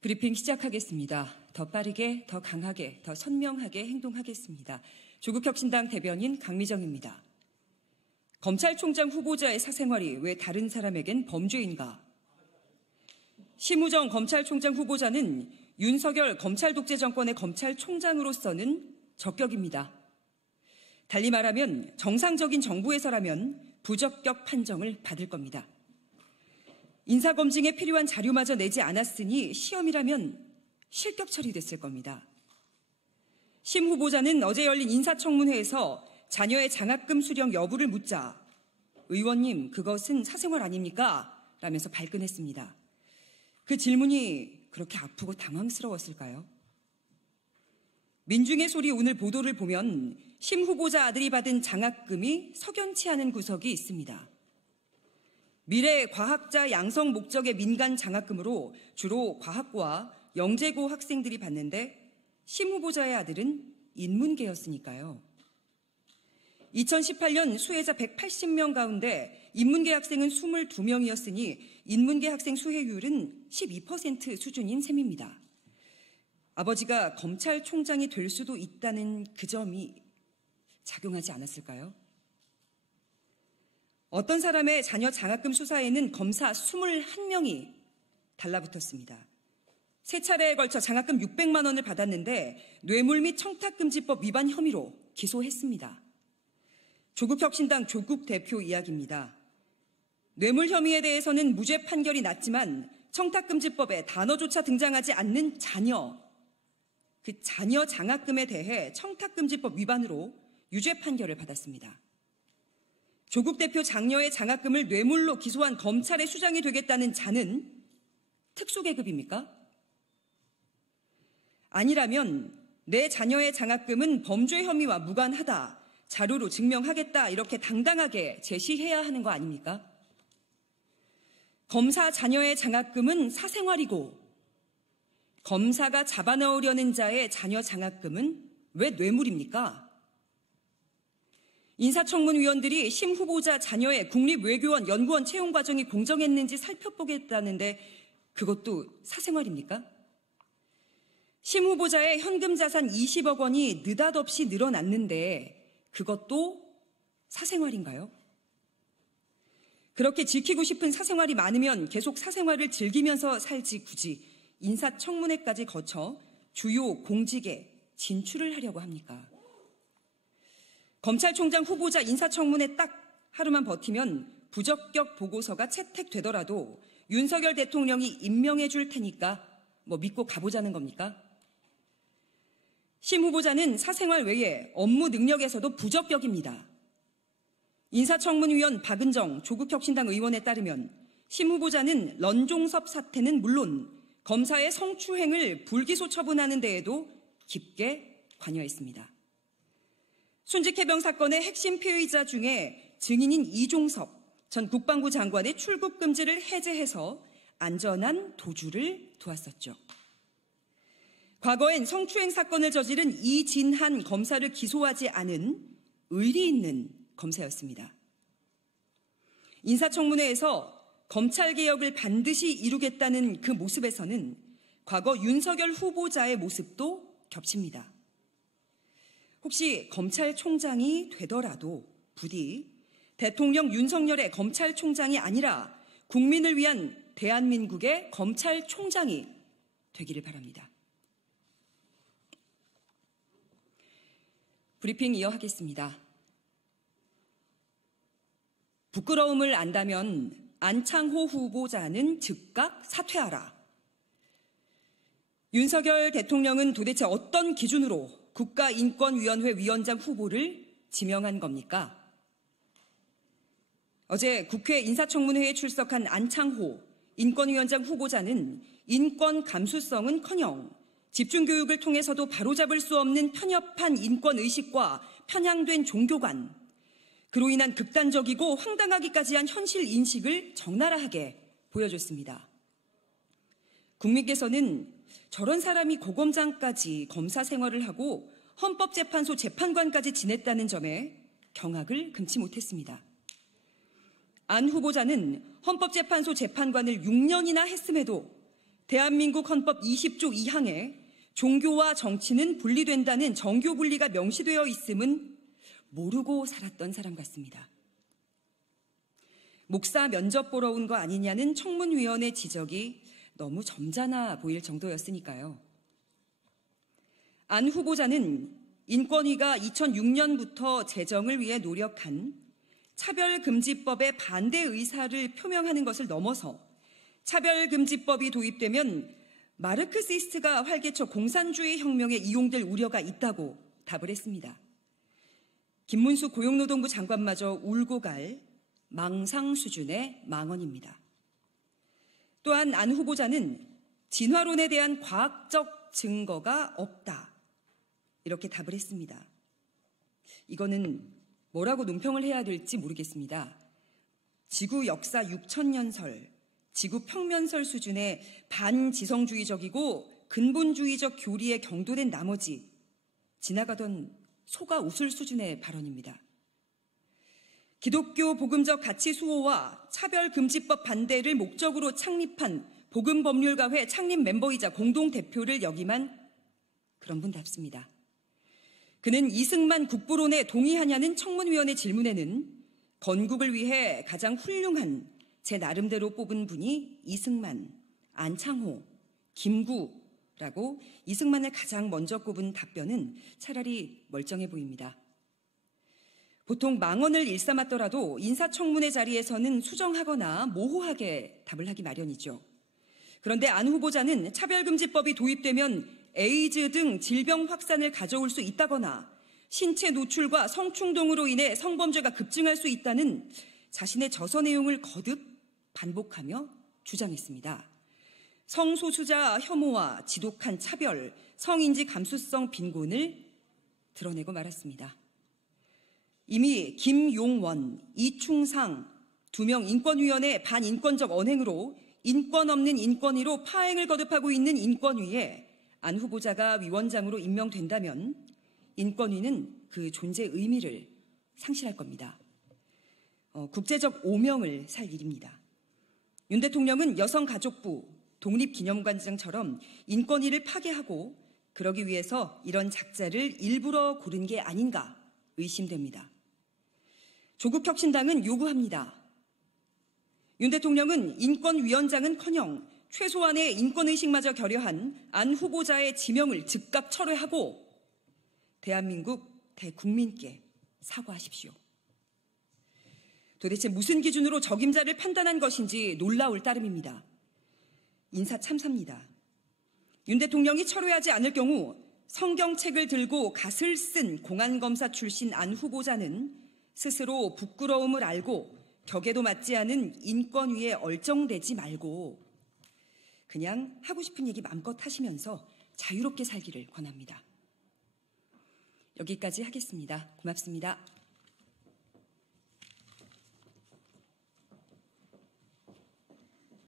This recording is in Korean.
브리핑 시작하겠습니다. 더 빠르게, 더 강하게, 더 선명하게 행동하겠습니다. 조국혁신당 대변인 강미정입니다. 검찰총장 후보자의 사생활이 왜 다른 사람에겐 범죄인가? 심우정 검찰총장 후보자는 윤석열 검찰 독재 정권의 검찰총장으로서는 적격입니다. 달리 말하면 정상적인 정부에서라면 부적격 판정을 받을 겁니다. 인사검증에 필요한 자료마저 내지 않았으니 시험이라면 실격 처리됐을 겁니다. 심 후보자는 어제 열린 인사청문회에서 자녀의 장학금 수령 여부를 묻자 의원님 그것은 사생활 아닙니까? 라면서 발끈했습니다. 그 질문이 그렇게 아프고 당황스러웠을까요? 민중의 소리 오늘 보도를 보면 심 후보자 아들이 받은 장학금이 석연치 않은 구석이 있습니다. 미래 과학자 양성 목적의 민간 장학금으로 주로 과학고와 영재고 학생들이 받는데 심 후보자의 아들은 인문계였으니까요. 2018년 수혜자 180명 가운데 인문계 학생은 22명이었으니 인문계 학생 수혜율은 12% 수준인 셈입니다. 아버지가 검찰총장이 될 수도 있다는 그 점이 작용하지 않았을까요? 어떤 사람의 자녀 장학금 수사에는 검사 21명이 달라붙었습니다. 세 차례에 걸쳐 장학금 600만 원을 받았는데 뇌물 및 청탁금지법 위반 혐의로 기소했습니다. 조국혁신당 조국 대표 이야기입니다. 뇌물 혐의에 대해서는 무죄 판결이 났지만 청탁금지법에 단어조차 등장하지 않는 자녀, 그 자녀 장학금에 대해 청탁금지법 위반으로 유죄 판결을 받았습니다. 조국 대표 장녀의 장학금을 뇌물로 기소한 검찰의 수장이 되겠다는 자는 특수계급입니까? 아니라면 내 자녀의 장학금은 범죄 혐의와 무관하다, 자료로 증명하겠다 이렇게 당당하게 제시해야 하는 거 아닙니까? 검사 자녀의 장학금은 사생활이고 검사가 잡아넣으려는 자의 자녀 장학금은 왜 뇌물입니까? 인사청문위원들이 심 후보자 자녀의 국립외교원 연구원 채용 과정이 공정했는지 살펴보겠다는데 그것도 사생활입니까? 심 후보자의 현금 자산 20억 원이 느닷없이 늘어났는데 그것도 사생활인가요? 그렇게 지키고 싶은 사생활이 많으면 계속 사생활을 즐기면서 살지 굳이 인사청문회까지 거쳐 주요 공직에 진출을 하려고 합니까? 검찰총장 후보자 인사청문회 딱 하루만 버티면 부적격 보고서가 채택되더라도 윤석열 대통령이 임명해 줄 테니까 믿고 가보자는 겁니까? 심 후보자는 사생활 외에 업무 능력에서도 부적격입니다. 인사청문위원 박은정 조국혁신당 의원에 따르면 심 후보자는 런종섭 사태는 물론 검사의 성추행을 불기소 처분하는 데에도 깊게 관여했습니다. 순직해병 사건의 핵심 피의자 중에 증인인 이종섭 전 국방부 장관의 출국 금지를 해제해서 안전한 도주를 도왔었죠. 과거엔 성추행 사건을 저지른 이진한 검사를 기소하지 않은 의리 있는 검사였습니다. 인사청문회에서 검찰개혁을 반드시 이루겠다는 그 모습에서는 과거 윤석열 후보자의 모습도 겹칩니다. 혹시 검찰총장이 되더라도 부디 대통령 윤석열의 검찰총장이 아니라 국민을 위한 대한민국의 검찰총장이 되기를 바랍니다. 브리핑 이어하겠습니다. 부끄러움을 안다면 안창호 후보자는 즉각 사퇴하라. 윤석열 대통령은 도대체 어떤 기준으로 국가인권위원회 위원장 후보를 지명한 겁니까? 어제 국회 인사청문회에 출석한 안창호 인권위원장 후보자는 인권 감수성은커녕 집중교육을 통해서도 바로잡을 수 없는 편협한 인권의식과 편향된 종교관, 그로 인한 극단적이고 황당하기까지 한 현실 인식을 적나라하게 보여줬습니다. 국민께서는 저런 사람이 고검장까지 검사 생활을 하고 헌법재판소 재판관까지 지냈다는 점에 경악을 금치 못했습니다. 안 후보자는 헌법재판소 재판관을 6년이나 했음에도 대한민국 헌법 20조 2항에 종교와 정치는 분리된다는 정교 분리가 명시되어 있음은 모르고 살았던 사람 같습니다. 목사 면접 보러 온 거 아니냐는 청문위원회 지적이 너무 점잖아 보일 정도였으니까요. 안 후보자는 인권위가 2006년부터 제정을 위해 노력한 차별금지법의 반대 의사를 표명하는 것을 넘어서 차별금지법이 도입되면 마르크시스트가 활개쳐 공산주의 혁명에 이용될 우려가 있다고 답을 했습니다. 김문수 고용노동부 장관마저 울고 갈 망상 수준의 망언입니다. 또한 안 후보자는 진화론에 대한 과학적 증거가 없다, 이렇게 답을 했습니다. 이거는 뭐라고 논평을 해야 될지 모르겠습니다. 지구 역사 6천년설, 지구 평면설 수준의 반지성주의적이고 근본주의적 교리에 경도된 나머지 지나가던 소가 웃을 수준의 발언입니다. 기독교 복음적 가치 수호와 차별금지법 반대를 목적으로 창립한 복음법률가회 창립 멤버이자 공동대표를 역임한 그런 분답습니다. 그는 이승만 국부론에 동의하냐는 청문위원회 질문에는 건국을 위해 가장 훌륭한 제 나름대로 뽑은 분이 이승만, 안창호, 김구라고 이승만을 가장 먼저 꼽은 답변은 차라리 멀쩡해 보입니다. 보통 망언을 일삼았더라도 인사청문회 자리에서는 수정하거나 모호하게 답을 하기 마련이죠. 그런데 안 후보자는 차별금지법이 도입되면 에이즈 등 질병 확산을 가져올 수 있다거나 신체 노출과 성충동으로 인해 성범죄가 급증할 수 있다는 자신의 저서 내용을 거듭 반복하며 주장했습니다. 성소수자 혐오와 지독한 차별, 성인지 감수성 빈곤을 드러내고 말았습니다. 이미 김용원, 이충상 2명 인권위원회 반인권적 언행으로 인권 없는 인권위로 파행을 거듭하고 있는 인권위에 안 후보자가 위원장으로 임명된다면 인권위는 그 존재 의미를 상실할 겁니다. 국제적 오명을 살 일입니다. 윤 대통령은 여성가족부, 독립기념관장처럼 인권위를 파괴하고 그러기 위해서 이런 작자를 일부러 고른 게 아닌가 의심됩니다. 조국혁신당은 요구합니다. 윤 대통령은 인권위원장은커녕 최소한의 인권의식마저 결여한 안 후보자의 지명을 즉각 철회하고 대한민국 대국민께 사과하십시오. 도대체 무슨 기준으로 적임자를 판단한 것인지 놀라울 따름입니다. 인사 참사입니다. 윤 대통령이 철회하지 않을 경우 성경책을 들고 갓을 쓴 공안검사 출신 안 후보자는 스스로 부끄러움을 알고 격에도 맞지 않은 인권위에 얼쩡대지 말고 그냥 하고 싶은 얘기 마음껏 하시면서 자유롭게 살기를 권합니다. 여기까지 하겠습니다. 고맙습니다.